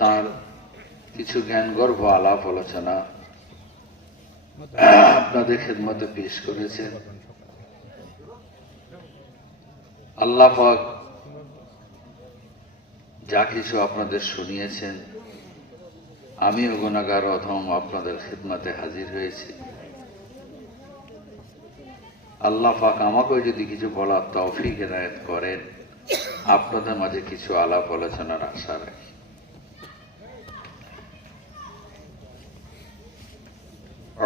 তার কিছু জ্ঞানগর্ভ আলাপ আলোচনা আপনাদের খেদমতে পেশ করেছেন। আল্লাহ পাক যা কিছু আপনাদের শুনিয়েছেন, আমিও গুনাহগার অধম আপনাদের খেদমতে হাজির হয়েছি। আল্লাহ পাক আমাকেও যদি কিছু বলার তৌফিক এনায়েত করেন, আপনাদের মাঝে কিছু আলাপ আলোচনার আশা রাখি।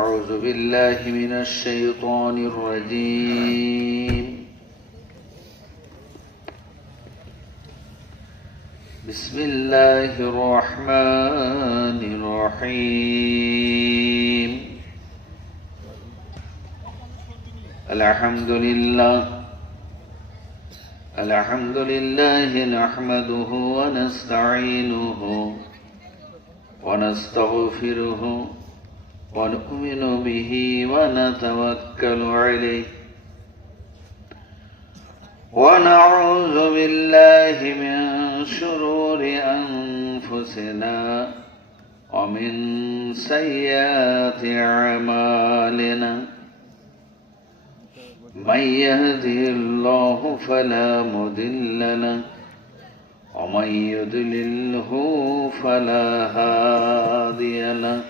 أعوذ بالله من الشيطان الرجيم. بسم الله الرحمن الرحيم. الحمد لله نحمده ونستعينه ونستغفره ونؤمن به ونتوكل عليه ونعوذ بالله من شرور أنفسنا ومن سيئات أعمالنا. من يهده الله فلا مضل له ومن يضلله فلا هادي له.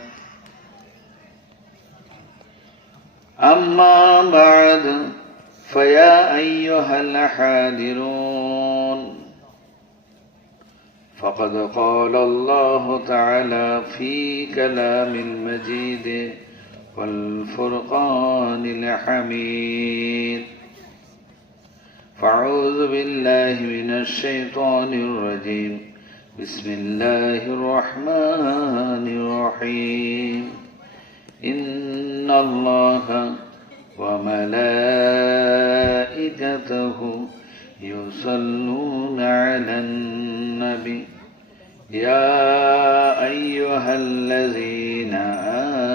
أما بعد فيا أيها الحاضرون، فقد قال الله تعالى في كلام المجيد والفرقان الحميد. فأعوذ بالله من الشيطان الرجيم. بسم الله الرحمن الرحيم. إن الله وملائكته يصلون على النبي يا أيها الذين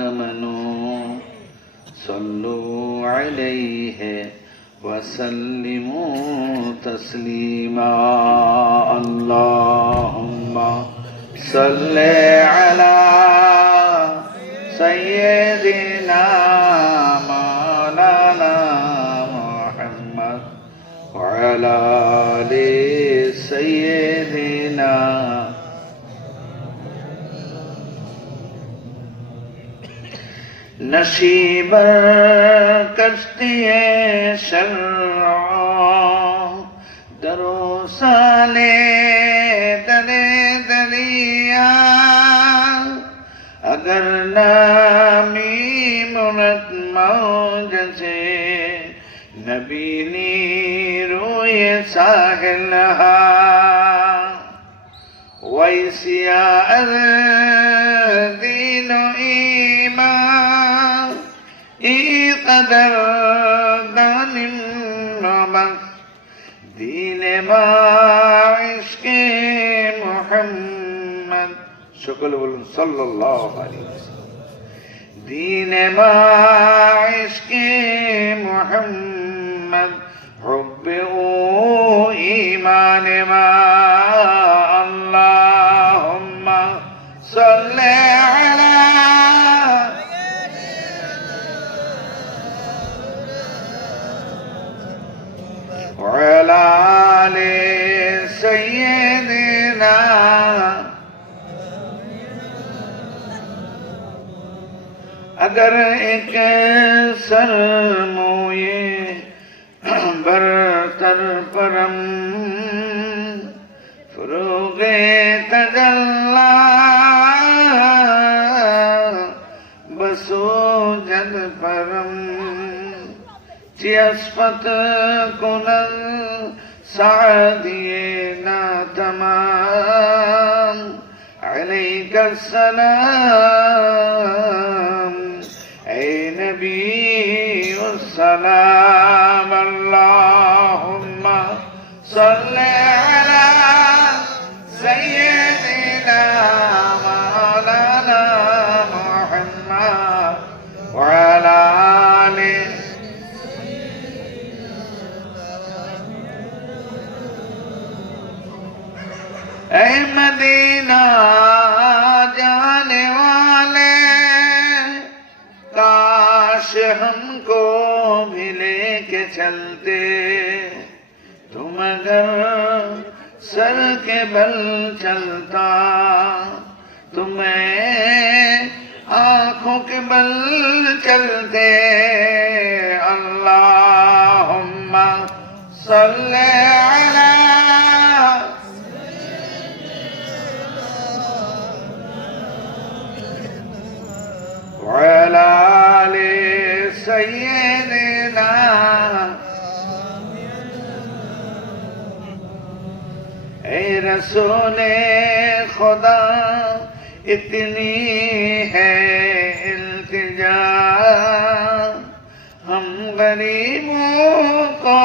آمنوا صلوا عليه وسلموا تسليما. اللهم صل على سيدنا مولانا محمد وعلى آل سيدنا. نشیب کشتی شرع درو سالے دلے دریا اگر نامی مرد موج سے نبینی روی ساحل ویسیا دین و ایمان ای قدر دانم نبس دین ما عشق محمد সকলে বলুন সাল্লাল্লাহু আলাইহি ওয়াসাল্লাম। دین ما عشق محمد حب او ایمان ما. اللهم صل على وعلى آل سيدنا. اگر ایک سرموئے برتر پرم فروغ تجلی بسوجد پرم چیاسپت کنل سعدی ناتمام علیک السلام اے نبی السلام. اللہم صل علی سیدنا مولانا محمد وعلى آل ऐ मदीना जाने वाले, काश हमको भी लेके चलते। तुम अगर सर के बल चलता, तुम्हें आंखों के बल चलते। अल्लाहुम्मा सल्ले अला वअला आले सय्यिदना। ऐ रसूले खुदा इतनी है इल्तिजा, हम गरीबों को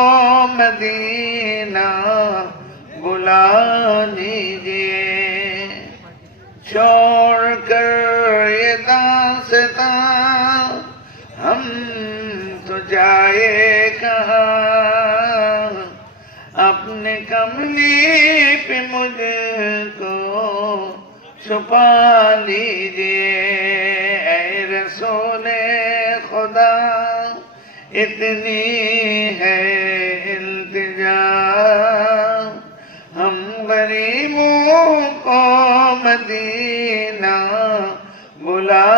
मदीना बुला लीजिए। छोड़ कर ये दास्ता हम तो जाए कहाँ, अपने कमली पे मुझको छुपा लीजिए। ऐ रसूले खुदा इतनी है इल्तिजा, हम गरीबों को मदीना बुला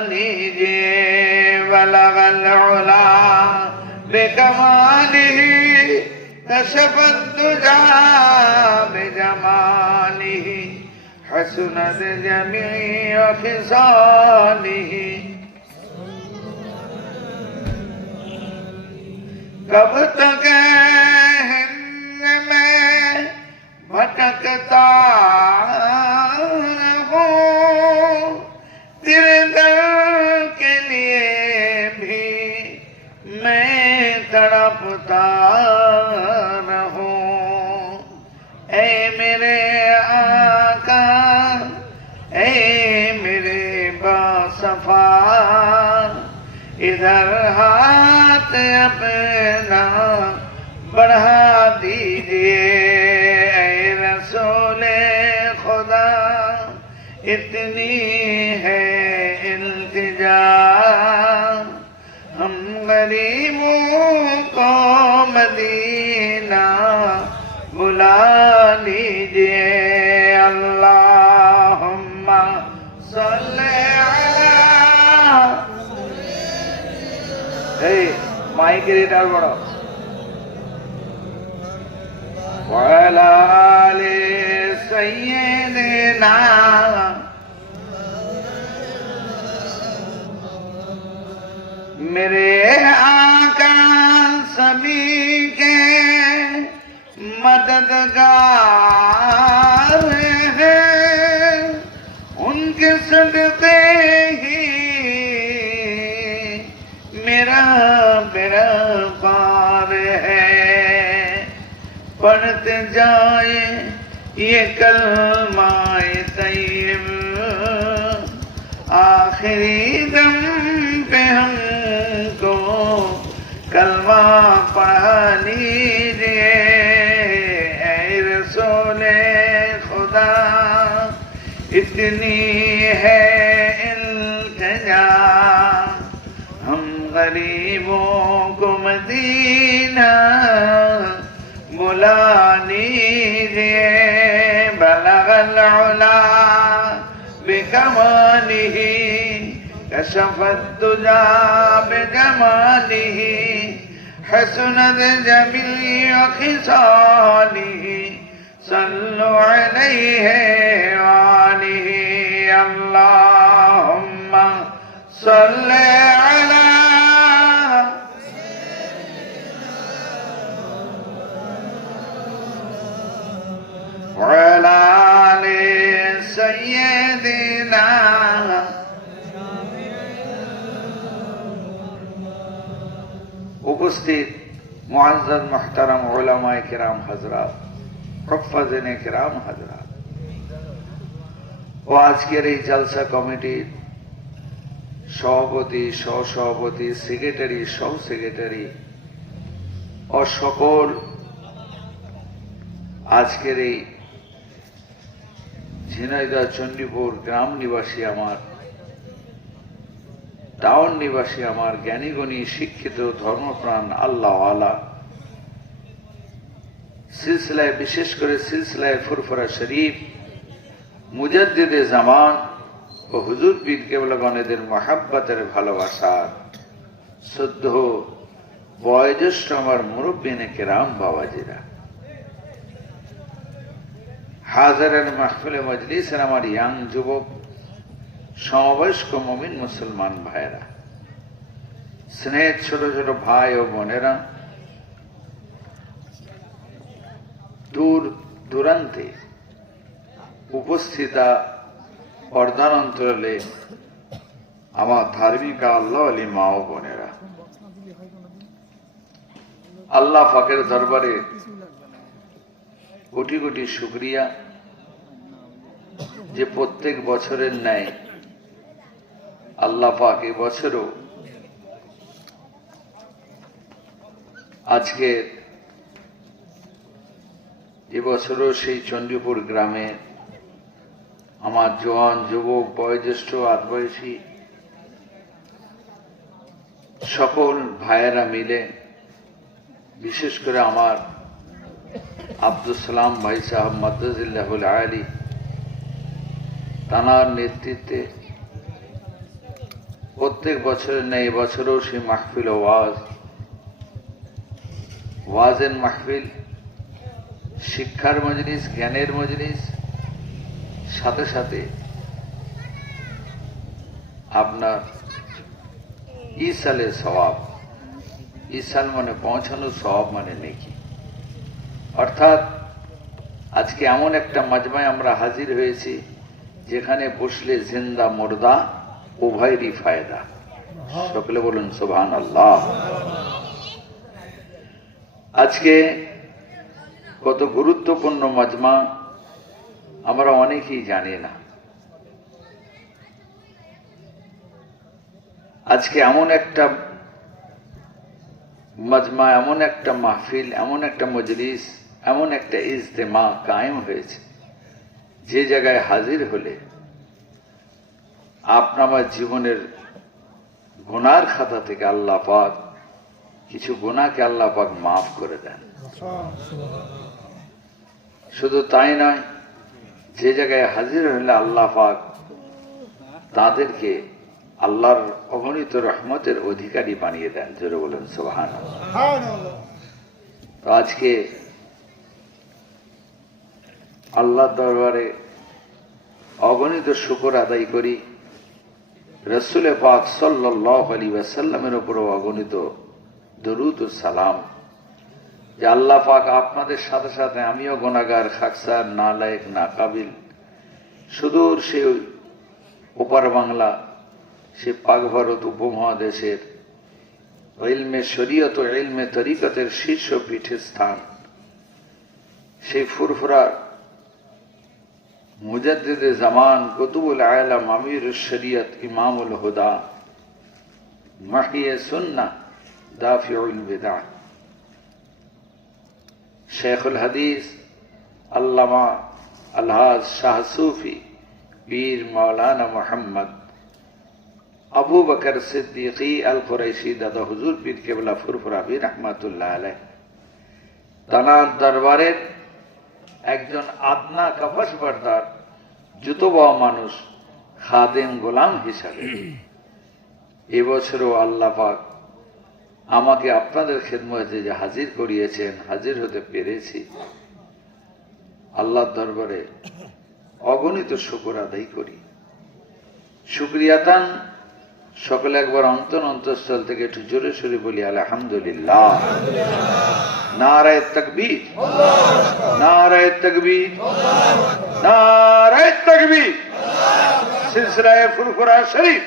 लीजिए। बलगल उला बिकमालिही, कशफत दुजा बिजमालिही, हसनत जमीअ खिसालिही। कब तक हिंद में भटकता रहूं, तेरे दर के लिए भी मैं तड़पता रहूं। ऐ मेरे आका, ऐ मेरे बासफा, इधर हाथ अपना बढ़ा दीजिए। ऐ रसूले खुदा इतनी है इल्तिजा, हम गरीबों को मदीना बुला लीजिए। अल्लाहुम्मा सल्ले अला। माइकेर এটা বড়। ওয়ালা আলে সাইয়্যিদিনা। मेरे आका सभी के मददगार हैं, उनके सदक़े ही मेरा बेड़ा पार है। पढ़ते जाए ये कलमाए तैयब, आखिरी दम पे हमको कलमा पढ़ा लीजिए। ऐ रसूले खुदा इतनी है इल्तिजा, हम गरीबों को मदीना बुला लीजिए। बलगल उला बिकमालिही, कशफत दुजा बिजमालिही, हसनत जमीअ खिसालिही, सल्लु अलैहि वालिही। अल्लाहुम्मा सल्ले अला वअला आले सय्यिदिना। उपस्थित मुअज़्ज़ज़ मुहतरम उलमाए किराम हजरात, हुफ़्फ़ाज़े किराम हजरात ও আজকের এই জালসা কমিটির সভাপতি, সহসভাপতি, সেক্রেটারি, সহ সেক্রেটারি ও সকল আজকের এই ঝিনাইদহ চণ্ডীপুর গ্রাম নিবাসী আমার, টাউন নিবাসী আমার জ্ঞানীগুণী শিক্ষিত ধর্মপ্রাণ আল্লাহওয়ালা, সিলসিলায় বিশেষ করে সিলসিলায় ফুরফুরা শরীফ মুজাদ্দিদে জামান ও হুজুর পীর কেবলাগণেদের মহাব্বতের ভালোবাসার শ্রদ্ধ বয়োজ্যেষ্ঠ আমার মুরব্বিনে কেরাম বাবাজিরা, হাজারান মাহফিলে মজলিসের আমার ইয়াং যুবক সমবয়স্ক মুমিন মুসলমান ভাইরা, স্নেহের ছোট ছোট ভাই ও বোনেরা, দূর দূরান্তে উপস্থিতা পর্দার অন্তরালে আমার ধার্মিক আল্লাহ আলী মা ও বোনেরা, আল্লাহ পাকের দরবারে কোটি কোটি শুকরিয়া যে প্রত্যেক বছরের ন্যায় আল্লাহ পাক এবছরও এবছরও সেই চণ্ডীপুর গ্রামে আমার জওয়ান যুবক বয়োজ্যেষ্ঠ আদবয়সী সকল ভাইয়েরা মিলে, বিশেষ করে আমার আব্দুল সালাম ভাই সাহেব মাদ্দাজিল্লাহুল আলী তানার নেতৃত্বে প্রত্যেক বছরের ন্যায় এবছরও সেই মাহফিল ও ওয়াজের মাহফিল, শিক্ষার মজলিস, জ্ঞানের মজলিস, সাথে সাথে আপনার ইসালে সওয়াব, ইসাল মানে পৌঁছানো, সওয়াব মানে নেকি। অর্থাৎ আজকে এমন একটা মাজমায় আমরা হাজির হয়েছি যেখানে বসলে জিন্দা মুর্দা উভয়েরই ফায়দা। সকলে বলুন সুবহানাল্লাহ। আজকে কত গুরুত্বপূর্ণ মাজমা আমরা অনেকেই জানি না। আজকে এমন একটা মাজমা, এমন একটা মাহফিল, এমন একটা মজলিস, এমন একটা ইজতেমা কায়েম হয়েছে যে জায়গায় হাজির হলে আপনার জীবনের গুনার খাতা থেকে আল্লাহ পাক কিছু গুনাহকে আল্লাহ পাক মাফ করে দেন। শুধু তাই নয়, যে জায়গায় হাজির হলে আল্লাহ পাক তাদেরকে আল্লাহর অগণিত রহমতের অধিকারী বানিয়ে দেন। জোরে বলেন সুবহানাল্লাহ। তো আজকে আল্লাহর দরবারে অগণিত শুকর আদায় করি, রাসূল পাক সাল্লাল্লাহু আলাইহি ওয়াসাল্লামের উপর অগণিত দরুদ ও সালাম, যে আল্লাহ পাক আপনাদের সাথে সাথে আমিও গুনাহগার, খাকসার, নালায়েক, নাকাবিল, সুদূর সে ওপার বাংলা, সে পাক ভারত উপমহাদেশের ইলমে শরীয়ত ও ইলমে তরিকতের শীর্ষ পীঠস্থান, সেই ফুরফুরা মুজাদ্দিদে জামান, কুতুবুল আলম, আমিরুশ শরিয়ত, ইমামুল হুদা, মাহিয়ে সুন্নাহ, দাফিউল বিদআহ, শেখুল হাদিস আল্লামা আলহাজ শাহ সুফি পীর মাওলানা মোহাম্মদ আবু বকর সিদ্দিকী আল কুরাইশি দাদা হুজুর পীর কেবলা ফুরফুরা বীর রহমাতুল্লাহ আলাইহ, তানার দরবারের একজন আদনা কাফাস বর্দার জুতো বাওয়া মানুষ, খাদেম গোলাম হিসাবে এবছরও আল্লাহ পাক আমাকে আপনাদের খেদমতে যে হাজির করিয়েছেন, হাজির হতে পেরেছি, আল্লাহর দরবারে অগণিত শুকর আদায় করি। শুকরিয়াতান সকলে একবার অন্তঃস্থল থেকে একটু জোরে সোরে বলি আলহামদুলিল্লাহ। নারায়ে তাকবীর, নারায়ে তাকবীর, নারায়ে তাকবীর। সিলসিলায়ে ফুরফুরা শরীফ,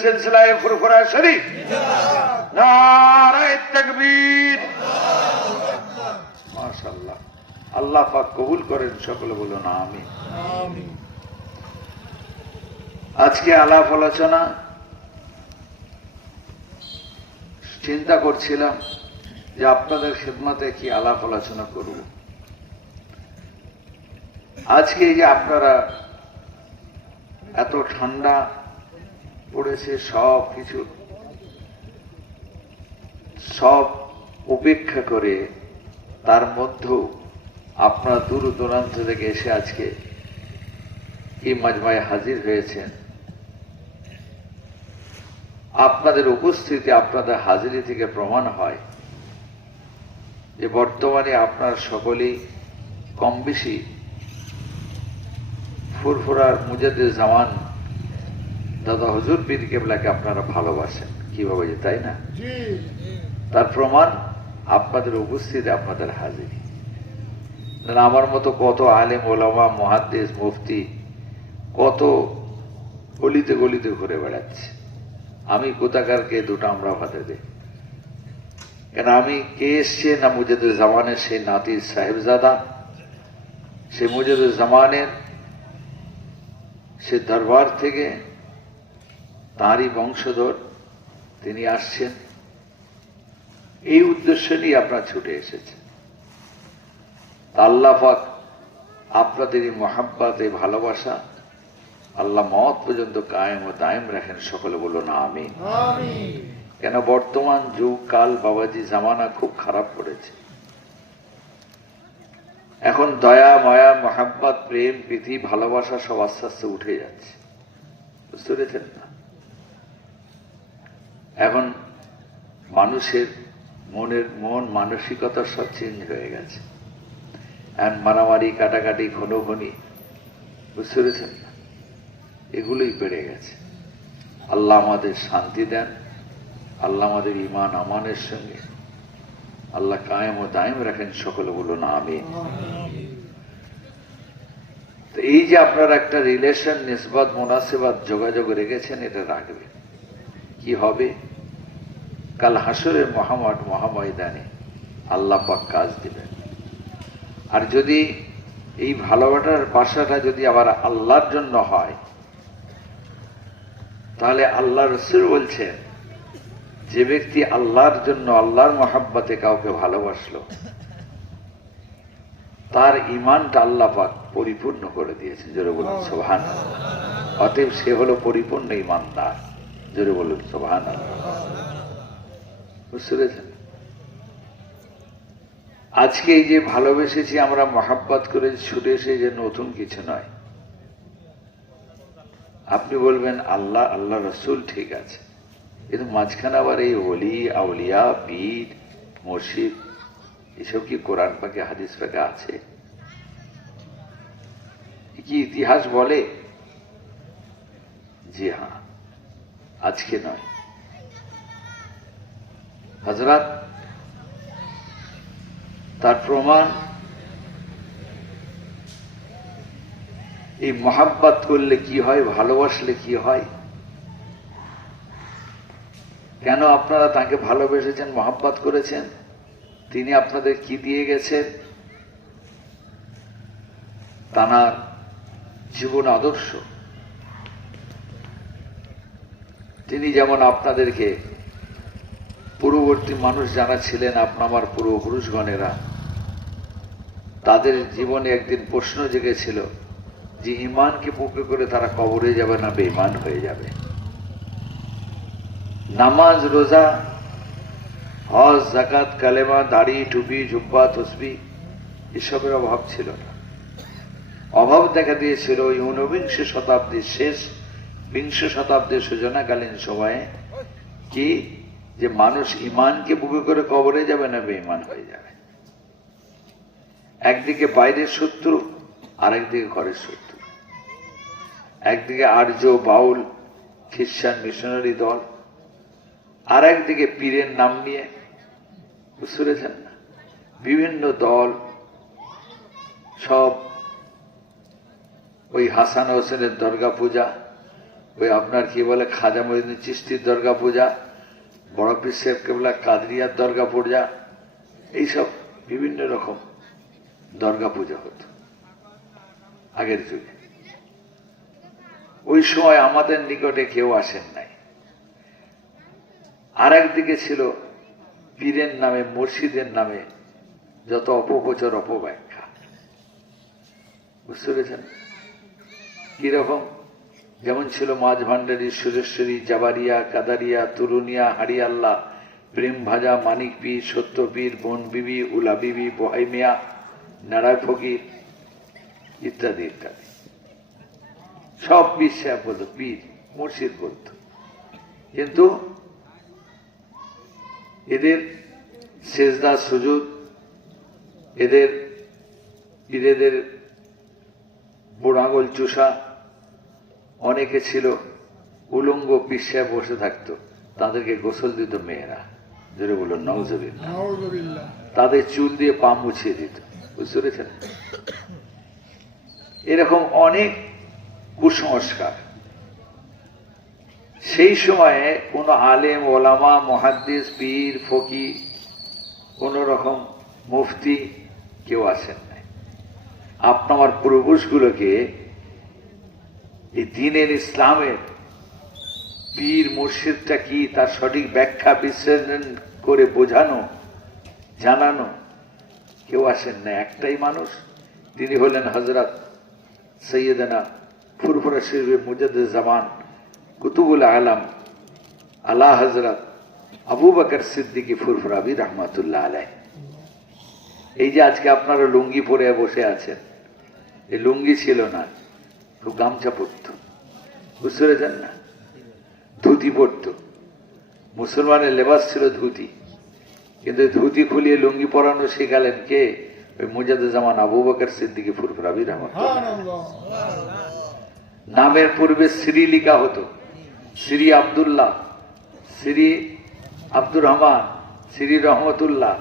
সিলসিলায়ে ফুরফুরা শরীফ, নারায়ে তাকবীর। মাশাআল্লাহ, আল্লাহ পাক কবুল করেন। সকলে বলুন আমিন। আজকে আলাপ আলোচনা চিন্তা করছিলাম যে আপনাদের খেদমতে কি আলাপ আলোচনা করব। আজকে এই যে আপনারা এত ঠান্ডা পড়েছে, সব কিছু সব উপেক্ষা করে তার মধ্যেও আপনারা দূর দূরান্ত থেকে এসে আজকে এই মাজমায় হাজির হয়েছেন। আপনাদের উপস্থিতি, আপনাদের হাজিরি থেকে প্রমাণ হয় যে বর্তমানে আপনার সকলেই কম বেশি ফুরফুরার মুজাদ্দিদ জামান দাদা হুজুর পীর কেবলাকে আপনারা ভালোবাসেন, কিভাবে যে, তাই না? তার প্রমাণ আপনাদের উপস্থিতি, আপনাদের হাজিরি। আমার মতো কত আলেম ওলামা মুহাদ্দিস মুফতি কত গলিতে গলিতে ঘুরে বেড়াচ্ছে। আমি কোথাকার কে দুটো আমরা ভাতে দে, কেন আমি কে এসছে না মুজাদ্দিদ জামানের সেই নাতি সাহেবজাদা, সে মুজাদ্দিদ জামানের সে দরবার থেকে তাঁরই বংশধর তিনি আসছেন। এই উদ্দেশ্য নিয়ে আপনারা ছুটে এসেছেন। আল্লাহ পাক আপনাদের এই মহাব্বত, এই ভালোবাসা আল্লাহ মওত পর্যন্ত কায়েম ও দায়েম রাখেন। সকলে বলুন আমিন। কেন বর্তমান যুগ কাল বাবাজি জামানা খুব খারাপ করেছে। এখন দয়া মায়া মহাব্বত প্রেম প্রীতি ভালোবাসা সব আস্তে আস্তে উঠে যাচ্ছে, বুঝতে পেরেছেন না? এখন মানুষের মন মানসিকতা সব চেঞ্জ হয়ে গেছে। এখন মারামারি কাটাকাটি খুনোখুনি, বুঝতে পেরেছেন না? এগুলোই বেড়ে গেছে। আল্লাহ আমাদের শান্তি দেন, আল্লাহ আমাদের ঈমান আমানের সঙ্গে আল্লাহ কায়েম ও দায়েম রাখেন। সকলে বলুন আমিন। তো এই যে আপনারা একটা রিলেশন, নিসবত, মুনাসিবত, যোগাযোগ রেখেছেন, এটা রাখবেন। কি হবে? কাল হাসরের মহামাঠ মহাময়দানে আল্লাহ পাক কাজ দিবেন। আর যদি এই ভালোবাসার বাসাটা যদি আবার আল্লাহর জন্য হয়, তাহলে আল্লাহ রাসূল বলছেন, যে ব্যক্তি আল্লাহর জন্য আল্লাহর মহাব্বতে কাউকে ভালোবাসলো, তার ঈমানটা আল্লাহ পাক পরিপূর্ণ করে দিয়েছে। জোরে বলুন সুবহানাল্লাহ। অতএব সে হলো পরিপূর্ণ ঈমানদার। জোরে বলুন সুবহানাল্লাহ। বুঝতে পেরেছেন? আজকে এই যে ভালোবেসেছি আমরা, মহাব্বত করে ছুটে এসে, যে নতুন কিছু নয়। আপনি বলবেন আল্লাহ আল্লাহ রসুল, ঠিক আছে, কিন্তু মাঝখানে আবার এই ওলি আউলিয়া পীর মুর্শিদ এসব কি কোরআন পাকে হাদিস পাকে আছে? কি ইতিহাস বলে? জি হ্যাঁ, আজকে নয়। হযরত তার প্রমাণ এই মহাব্বত করলে কি হয়, ভালোবাসলে কি হয়। কেন আপনারা তাকে ভালোবেসেছেন, মহাব্বত করেছেন? তিনি আপনাদের কি দিয়ে গেছেন? তার জীবন আদর্শ। তিনি যেমন আপনাদেরকে পূর্ববর্তী মানুষ যারা ছিলেন, আমার পূর্বপুরুষগণেরা, তাদের জীবনে একদিন প্রশ্ন জেগেছিল যে ঈমানকে বুকে করে তারা কবরে যাবে না বেঈমান হয়ে যাবে। নামাজ, রোজা, হজ, যাকাত, কালেমা, দাড়ি, টুপি, জুব্বা, তসবিহ এসবের অভাব ছিল না। অভাব দেখা দিয়েছিল ওই ঊনবিংশ শতাব্দীর শেষ, বিংশ শতাব্দীর সূচনাকালীন সময়ে। কি? যে মানুষ ঈমানকে বুকে করে কবরে যাবে না বেঈমান হয়ে যাবে। একদিকে বাইরের শত্রু, আরেকদিকে ঘরের শত্রু। একদিকে আর্য বাউল খ্রিস্টান মিশনারি দল, আর একদিকে পীরের নাম নিয়ে, বুঝতে পেরেছেন না, বিভিন্ন দল, সব ওই হাসান হোসেনের দরগা পূজা, ওই আপনার কি বলে খাজা মঈনুদ্দিন চিশতির দরগা পূজা, বড় পীর সাহেব কেবলা কাদরিয়ার দরগা পূজা, এইসব বিভিন্ন রকম দরগা পূজা হতো আগের যুগে। ওই সময় আমাদের নিকটে কেউ আসেন নাই। আর একদিকে ছিল পীরের নামে, মুর্শিদের নামে যত অপপ্রচার, অপব্যাখ্যা, বুঝতে পেরেছেন কিরকম? যেমন ছিল মাঝ ভান্ডারী, সুরেশ্বরী, জাবারিয়া, কাদারিয়া, তুরুনিয়া, হারিয়াল্লা, প্রেম ভাজা, মানিক পীর, সত্য পীর, বন বিবি, উলা বিবি, বহাই মিয়া, নারায় ফকির ইত্যাদি ইত্যাদি। সব পীর সাহেব বলতো, পীর মুর্শিদ বলতো। কিন্তু এদের সেজদা সুজুদ, এদের পীরেদের বুড়াঙ্গল চুষা, অনেকে ছিল উলঙ্গ পীর সাহেব বসে থাকতো, তাদেরকে গোসল দিত মেয়েরা, যেটা বলল নাউজুবিল্লাহ, তাদের চুল দিয়ে পা মুছিয়ে দিত। বুঝতে পেরেছেন? এরকম অনেক কুসংস্কার। সেই সময়ে কোন আলেম, ওলামা, মুহাদ্দিস, পীর, ফকির, কোন রকম মুফতি কেউ আসেন নাই। আপনার পূর্বপুরুষগুলোকে এই দ্বীনের ইসলামের পীর মুর্শিদটা কি তার সঠিক ব্যাখ্যা বিশ্লেষণ করে বোঝানো, জানানো কেউ আসেন না। একটাই মানুষ, তিনি হলেন হযরত সৈয়দনা ফুরফুরা শরীফ মুজাদ্দিদ জামান কুতুবুল আলম আলা হযরত আবু বকর সিদ্দিকী ফুরফুরাবি রহমাতুল্লাহ আলাইহ। এই যে আজকে আপনারা লুঙ্গি পরে বসে আছেন, এই লুঙ্গি ছিল না, খুব গামছা পরত। বুঝতে পেরেছেন না? ধুতি পরত। মুসলমানের লেবাস ছিল ধুতি, কিন্তু ধুতি খুলিয়ে লুঙ্গি পরানো শেখালেন কে? ওই মুজাদ্দিদ জামান আবু বকর সিদ্দিকী ফুরফুরাবি রহমাতুল্লাহ। নামের পূর্বে শ্রী লিখা হতো, শ্রী আব্দুল্লাহ, শ্রী আব্দুর রহমান, শ্রী রহমতুল্লাহ।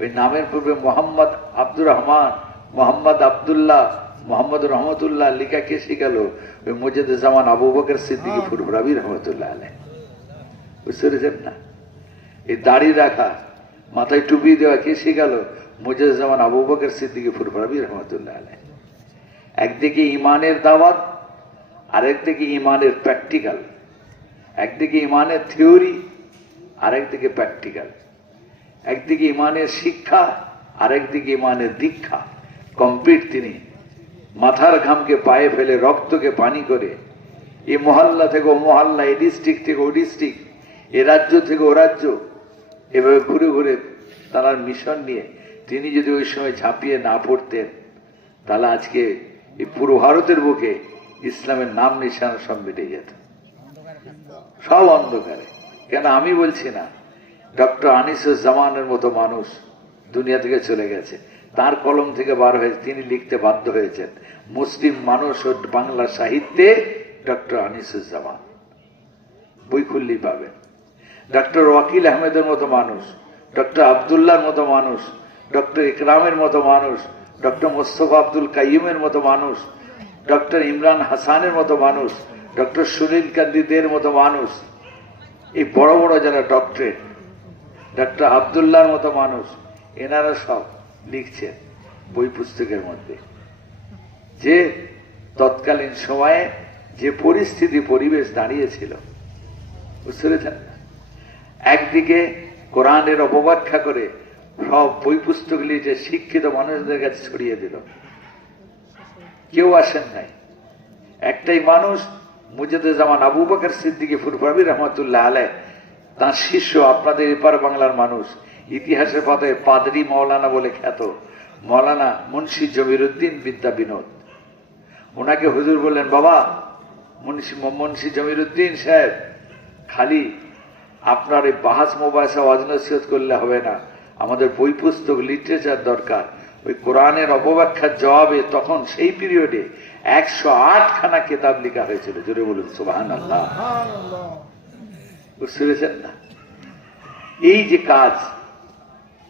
ওই নামের পূর্বে মোহাম্মদ আব্দুর রহমান, মোহাম্মদ আব্দুল্লাহ, মোহাম্মদ রহমতুল্লাহ লিখা কে শিখালো? ওই মুজাদ্দিদ জামান আবু বকর সিদ্দিকী ফুরফুরাবি রহমতুল্লাহ আলাইহ। বুঝতে পেরেছেন না? এই দাড়ি রাখা, মাথায় টুপি দেওয়া কে শিখালো? মুজাদ্দিদ জামান আবু বকর সিদ্দিকী ফুরফুরাবি রহমতুল্লাহ আলাইহ। একদিকে ইমানের দাওয়াত, আরেকদিকে ইমানের প্র্যাকটিক্যাল। একদিকে ইমানের থিওরি, আরেকদিকে প্র্যাকটিক্যাল। একদিকে ইমানের শিক্ষা, আরেকদিকে ইমানের দীক্ষা। কমপ্লিট তিনি মাথার ঘামকে পায়ে ফেলে, রক্তকে পানি করে, এ মহল্লা থেকে ও মহল্লা, এ ডিস্ট্রিক্ট থেকে ও ডিস্ট্রিক্ট, এ রাজ্য থেকে ও রাজ্য, এভাবে ঘুরে ঘুরে তার মিশন নিয়ে তিনি যদি ওই সময় ঝাঁপিয়ে না পড়তেন, তাহলে আজকে এই পুরো ভারতের বুকে ইসলামের নাম নিশানা সব মিটে যেত, সব অন্ধকারে। কেন আমি বলছি না, ডক্টর আনিসুজ্জামানের মতো মানুষ দুনিয়া থেকে চলে গেছে, তার কলম থেকে বার হয়েছে, তিনি লিখতে বাধ্য হয়েছেন। মুসলিম মানুষ ও বাংলা সাহিত্যে ডক্টর আনিসুজ্জামান, বই খুললেই পাবেন। ডক্টর ওয়াকিল আহমেদের মতো মানুষ, ডক্টর আবদুল্লাহর মতো মানুষ, ডক্টর ইকরামের মতো মানুষ, ডক্টর মোস্তফা আব্দুল কাইয়ুমের মতো মানুষ, ডক্টর ইমরান হাসানের মতো মানুষ, ডক্টর সুনীল কান্দিদের মতো মানুষ, এই বড় বড় যারা ডক্টরেট, ডক্টর আবদুল্লাহর মতো মানুষ, এনারা সব লিখছেন বই পুস্তকের মধ্যে যে তৎকালীন সময়ে যে পরিস্থিতি পরিবেশ দাঁড়িয়েছিল। বুঝতে পেরেছেন? একদিকে কোরআনের অপব্যাখ্যা করে সব বই পুস্তক লিখে শিক্ষিত মানুষদের কাছে ছড়িয়ে দিল, কেউ আসেন নাই। একটাই মানুষ, মুজাদ্দিদ জামান আবু বকর সিদ্দিকী ফুরফুরাবি রহমাতুল্লাহ আলাইহ, তাঁর শিষ্য, আপনাদের এপার বাংলার মানুষ, ইতিহাসের পাতায় পাদরি মৌলানা বলে খ্যাত মৌলানা মুন্সি জমিরুদ্দিন বিদ্যা বিনোদ। ওনাকে হুজুর বললেন, বাবা মুন্সি জমিরুদ্দিন সাহেব, খালি আপনার এই বাহাস মোবাইসা ওয়াজ নসিহত করলে হবে না, আমাদের বই পুস্তক লিটারেচার দরকার। ওই কোরআনের অপব্যাখ্যার জবাবে তখন সেই পিরিয়ডে 108 খানা কিতাব লেখা হয়েছিল। জোরে বলুন সুবহানাল্লাহ। বুঝতে পেরেছেন না? এই যে কাজ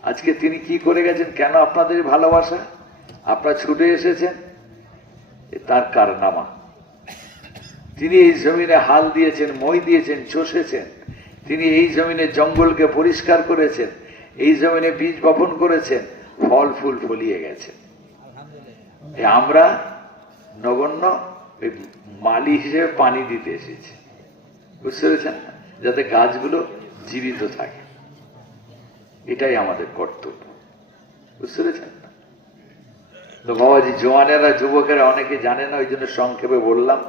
আজকে তিনি কি করে গেছেন, কেন আপনাদের ভালোবাসা, আপনারা ছুটে এসেছেন, তার কারনামা। তিনি এই জমিনে হাল দিয়েছেন, মই দিয়েছেন, চষেছেন। তিনি এই জমিনে জঙ্গলকে পরিষ্কার করেছেন, এই জমিনে বীজ বপন করেছেন, ফল ফুল ফলিয়ে গেছে। আমরা নগণ্য মালি হিসেবে পানি দিতে এসেছি। বুঝতে পেরেছেন? যাতে গাছগুলো জীবিত থাকে, এটাই আমাদের কর্তব্য। বুঝতে পেরেছেন? তো বাবাজি, জোয়ানেরা যুবকেরা অনেকে জানে না, ওই জন্য সংক্ষেপে বললাম।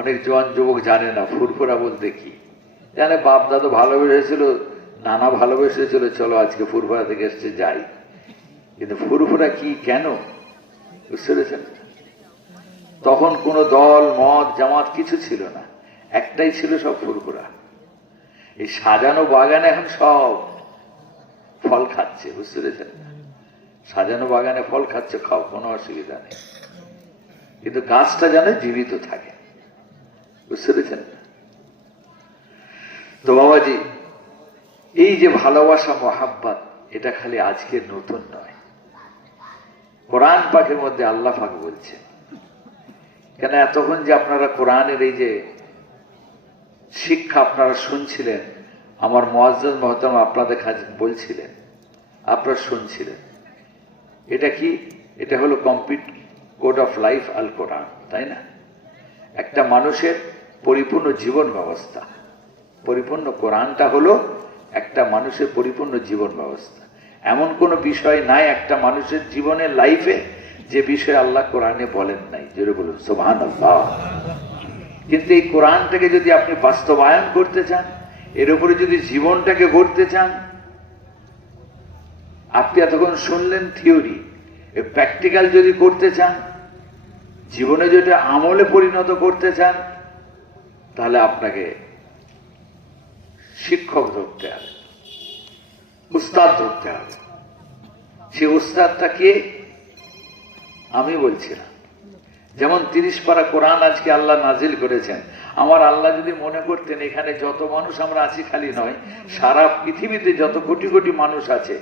অনেক জোয়ান যুবক জানে না ফুরফুরা বলতে কি। জানে বাপ দাদু ভালোবেসেছিল, নানা ভালোবেসেছিল, চলো আজকে ফুরফুরা থেকে এসছে যাই, কিন্তু ফুরফুরা কি, কেন, বুঝতে পেরেছেন? তখন কোনো দল মত জামাত কিছু ছিল না, একটাই ছিল সব ফুরফুরা। এই সাজানো বাগানে এখন সব ফল খাচ্ছে, বুঝতে পেরেছেন? সাজানো বাগানে ফল খাচ্ছে, খাও, কোনো অসুবিধা নেই, কিন্তু গাছটা যেন জীবিত থাকে, বুঝতে পেরেছেন? তো বাবাজি, এই যে ভালোবাসা মহাব্বত, এটা খালি আজকের নতুন নয়। কোরআন পাকের মধ্যে আল্লাহ পাক বলছে, কেন এতক্ষণ যে আপনারা কোরআনের এই যে শিক্ষা আপনারা শুনছিলেন, আমার মুআজ্জিজ মহতারাম আপনাদের কাছে বলছিলেন, আপনারা শুনছিলেন, এটা কি? এটা হলো কমপ্লিট কোড অফ লাইফ আল কোরআন, তাই না? একটা মানুষের পরিপূর্ণ জীবন ব্যবস্থা, পরিপূর্ণ কোরআনটা হলো একটা মানুষের পরিপূর্ণ জীবন ব্যবস্থা। এমন কোনো বিষয় নাই একটা মানুষের জীবনের লাইফে যে বিষয় আল্লাহ কোরআনে বলেন নাই, জোরে বলুন সুবহানাল্লাহ। কিন্তু এই কোরআনটাকে যদি আপনি বাস্তবায়ন করতে চান, এর উপরে যদি জীবনটাকে গড়তে চান, আপনি এতক্ষণ শুনলেন থিওরি, প্র্যাকটিক্যাল যদি করতে চান, জীবনে যেটা আমলে পরিণত করতে চান, তাহলে আপনাকে শিক্ষক ধরতে হবে, উস্তাদ ধরতে হবে। সে উস্তাদটা কে? আমি বলছি না। যেমন 30 পারা কোরআন আজকে আল্লাহ নাজিল করেছেন। আমার আল্লাহ যদি মনে করতেন এখানে যত মানুষ আমরা আছি খালি নয়, সারা পৃথিবীতে যত কোটি কোটি মানুষ আছে,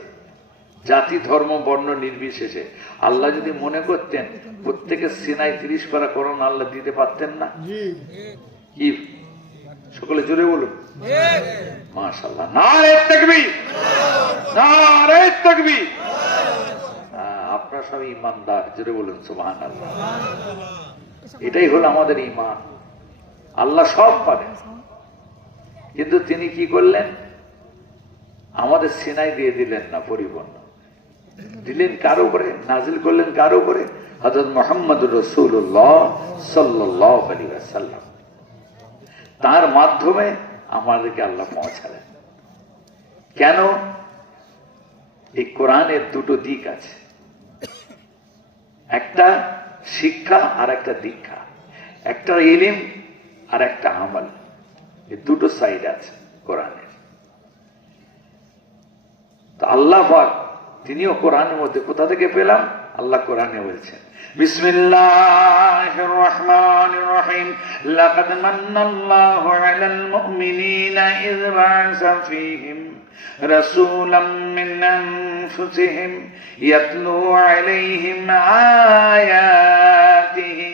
জাতি ধর্ম বর্ণ নির্বিশেষে, আল্লাহ যদি মনে করতেন প্রত্যেকের সিনায় 30 পারা কোরআন আল্লাহ দিতে পারতেন না? কি সকলে জোরে বলুন মাশাআল্লাহ, নারে তাকবীর, নারে তাকবীর। আপনারা সব ইমানদার, জোরে বলুন সুবহানাল্লাহ। এটাই হলো আমাদের ঈমান। আল্লাহ সব পারেন, কিন্তু তিনি কি করলেন? আমাদের সিনায় দিয়ে দিলেন না পরিপূর্ণ, দিলেন কার উপরে? নাজিল করলেন কার উপরে? হযরত মুহাম্মদুর রাসূলুল্লাহ সাল্লাল্লাহু আলাইহি ওয়াসাল্লাম। তার মাধ্যমে আমাদেরকে আল্লাহ পৌঁছালেন। কেন? এই কোরআনের দুটো দিক আছে, একটা শিক্ষা আর একটা দীক্ষা, একটা ইলম আর একটা আমল। এই দুটো সাইড আছে কোরআনের। তো আল্লাহ পাক তিনিও কোরআনের মধ্যে, কোথা থেকে পেলাম? আল্লাহ কোরআনে বলছেন, বিসমিল্লাহির রহমানির রহিম, লাকাদ মান্নাল্লাহু আলাল মুমিনিনা ইয বা'আসা ফীহিম রাসূলাম মিন আনফুসিহিম ইয়াতলু আলাইহিম আয়াতিহি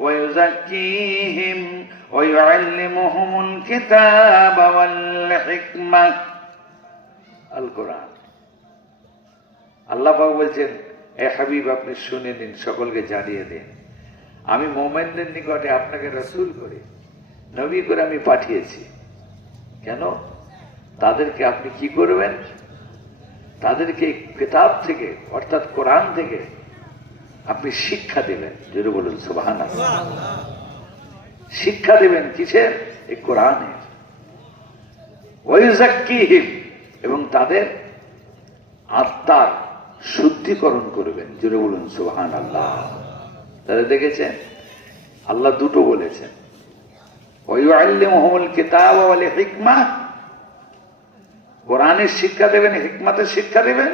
ওয়া ইউযাক্কিহিম ওয়া ইউআল্লিমুহুমুল কিতাবা ওয়াল হিকমা। আল কোরআন। আল্লাহ পাক বলছেন, এ হাবিব আপনি শুনে নিন, সকলকে জানিয়ে দিন, আমি মুমিনদের নিকটে আপনাকে রাসূল করে, নবী করে আমি পাঠিয়েছি। কেন? তাদেরকে আপনি কি করবেন? তাদেরকে কিতাব থেকে, অর্থাৎ কোরআন থেকে আপনি শিক্ষা দেবেন, জোরে বলুন সুবহানাল্লাহ। শিক্ষা দেবেন কিসের? এই কোরআনের। ওয়া ইউযাক্কিহিম, এবং তাদের আত্মার শুদ্ধিকরণ করবেন, জোরে বলুন সুবহানাল্লাহ। তাহলে দেখেছেন আল্লাহ দুটো বলেছেন, ওয়া ইউআল্লিমুহুমুল কিতাবা ওয়াল হিকমা, কোরআনের শিক্ষা দেবেন, হিকমতের শিক্ষা দেবেন,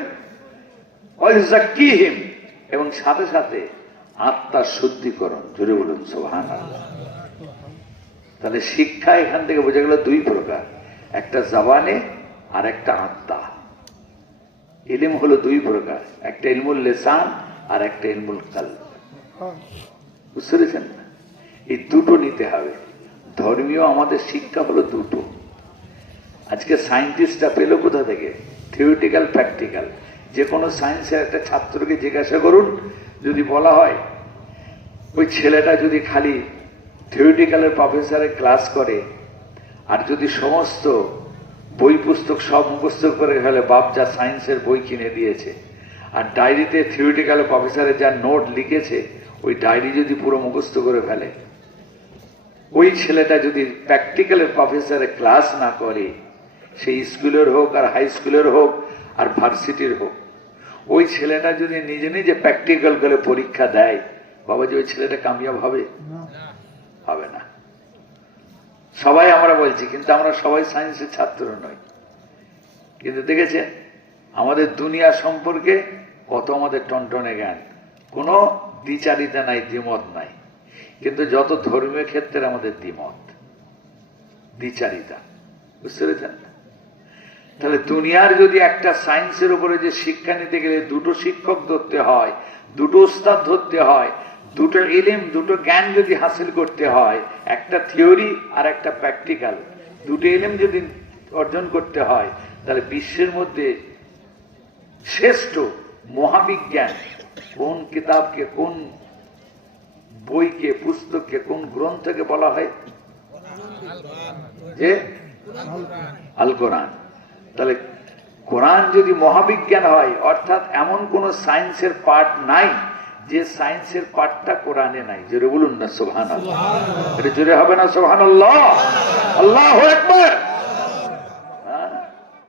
ওয়া ইউযাক্কিহিম, এবং সাথে সাথে আত্মার শুদ্ধিকরণ, জোরে বলুন সুবহানাল্লাহ। তাহলে শিক্ষা এখান থেকে বোঝা গেল দুই প্রকার, একটা জবানে আর একটা আত্মা। ইলম হলো দুই প্রকার, একটা ইলমুল লিসান আর একটা ইলমুল কলব। বুঝতে পেরেছেন? এই দুটো নিতে হবে। ধর্মীয় আমাদের শিক্ষা হলো দুটো। আজকে সায়েন্টিস্টটা পেল কোথা থেকে? Theoretical, practical. যে কোনো সায়েন্সের একটা ছাত্রকে জিজ্ঞাসা করুন, যদি বলা হয় ওই ছেলেটা যদি খালি থিওরিটিক্যালের প্রফেসরের ক্লাস করে আর যদি সমস্ত বই পুস্তক সব মুখস্থ করে ফেলে, বাপ যা সায়েন্সের বই কিনে দিয়েছে, আর ডায়েরিতে থিওরিটিক্যাল প্রফেসরে যা নোট লিখেছে ওই ডায়েরি যদি পুরো মুখস্থ করে ফেলে, ওই ছেলেটা যদি প্র্যাকটিক্যালের প্রফেসরে ক্লাস না করে, সেই স্কুলের হোক আর হাই স্কুলের হোক আর ভার্সিটির হোক, ওই ছেলেটা যদি নিজে নিজে প্র্যাকটিক্যাল করে পরীক্ষা দেয়, বাবাজি ওই ছেলেটা কামিয়াব হবে? হবে না। সবাই আমরা বলছি, কিন্তু আমরা সবাই সায়েন্সের ছাত্র নই। কিন্তু দেখেছেন আমাদের দুনিয়া সম্পর্কে কত আমাদের টনটনে জ্ঞান, কোনো দ্বিচারিতা নাই, দ্বিমত নাই। কিন্তু যত ধর্মীয় ক্ষেত্রে আমাদের দ্বিমত, দ্বিচারিতা, বুঝতে পেরেছেন? তাহলে দুনিয়ার যদি একটা সায়েন্সের উপরে যে শিক্ষা নিতে গেলে দুটো শিক্ষক ধরতে হয়, দুটো উস্তাদ ধরতে হয়, দুটো ইলম, দুটো জ্ঞান যদি হাসিল করতে হয়, একটা থিওরি আর একটা প্র্যাকটিক্যাল, দুটো ইলম যদি অর্জন করতে হয়, তাহলে বিশ্বের মধ্যে শ্রেষ্ঠ মহাবিজ্ঞান কোন কিতাবকে, কোন বইকে, পুস্তককে, কোন গ্রন্থকে বলা হয়? যে আল কোরআন। তাহলে কোরআন যদি মহাবিজ্ঞান হয়, অর্থাৎ এমন কোন সায়েন্সের পার্ট নাই যে সায়েন্সের পার্টটা কোরআনে নাই। জোরে বলুন না সুবহানাল্লাহ। এটা জোরে হবে না সুবহানাল্লাহ? আল্লাহু আকবার।